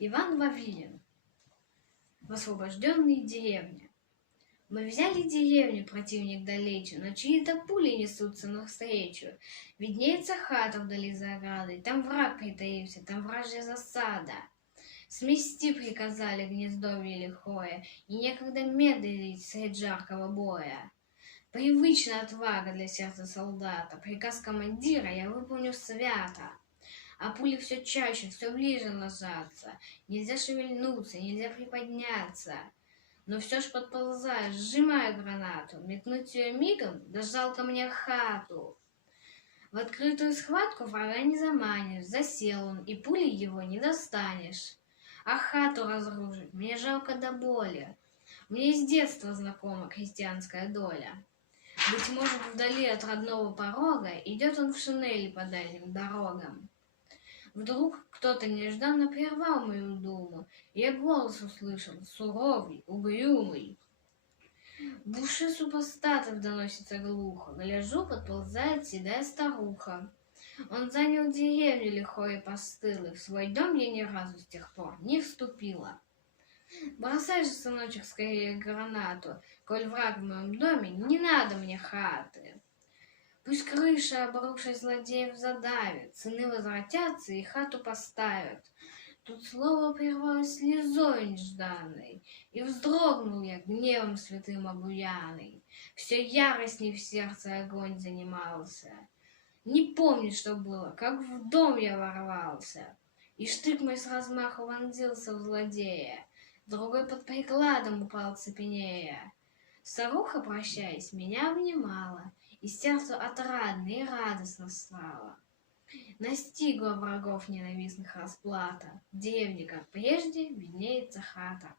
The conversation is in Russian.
Иван Вавилин. В освобожденной деревне. Мы взяли деревню, противник далече, но чьи-то пули несутся навстречу. Виднеется хата вдали за оградой, там враг притаился, там вражья засада. Смести приказали гнездовье лихое, и некогда медлить средь жаркого боя. Привычна отвага для сердца солдата, приказ командира я выполню свято. А пули все чаще, все ближе ложатся. Нельзя шевельнуться, нельзя приподняться. Но все ж подползаю, сжимаю гранату. Метнуть ее мигом, да жалко мне хату. В открытую схватку врага не заманишь. Засел он, и пули его не достанешь. А хату разрушить мне жалко до боли. Мне с детства знакома крестьянская доля. Быть может, вдали от родного порога идет он в шинели по дальним дорогам. Вдруг кто-то нежданно прервал мою думу. Я голос услышал, суровый, угрюмый. В уши супостатов доносится глухо. Гляжу, подползает седая старуха. Он занял деревню лихой и постылый. В свой дом я ни разу с тех пор не вступила. Бросай же, сыночек, скорее гранату. Коль враг в моем доме, не надо мне хаты. Пусть крыша, обрушив злодеев, задавит, сыны возвратятся и хату поставят. Тут слово прервалось слезой нежданной, и вздрогнул я гневом святым обуяный. Все яростней в сердце огонь занимался. Не помню, что было, как в дом я ворвался, и штык мой с размаху вонзился в злодея, другой под прикладом упал цепенея. Старуха, прощаясь, меня обнимала, и сердцу отрадно и радостно стало. Настигла врагов ненавистных расплата. В деревне, как прежде, виднеется хата.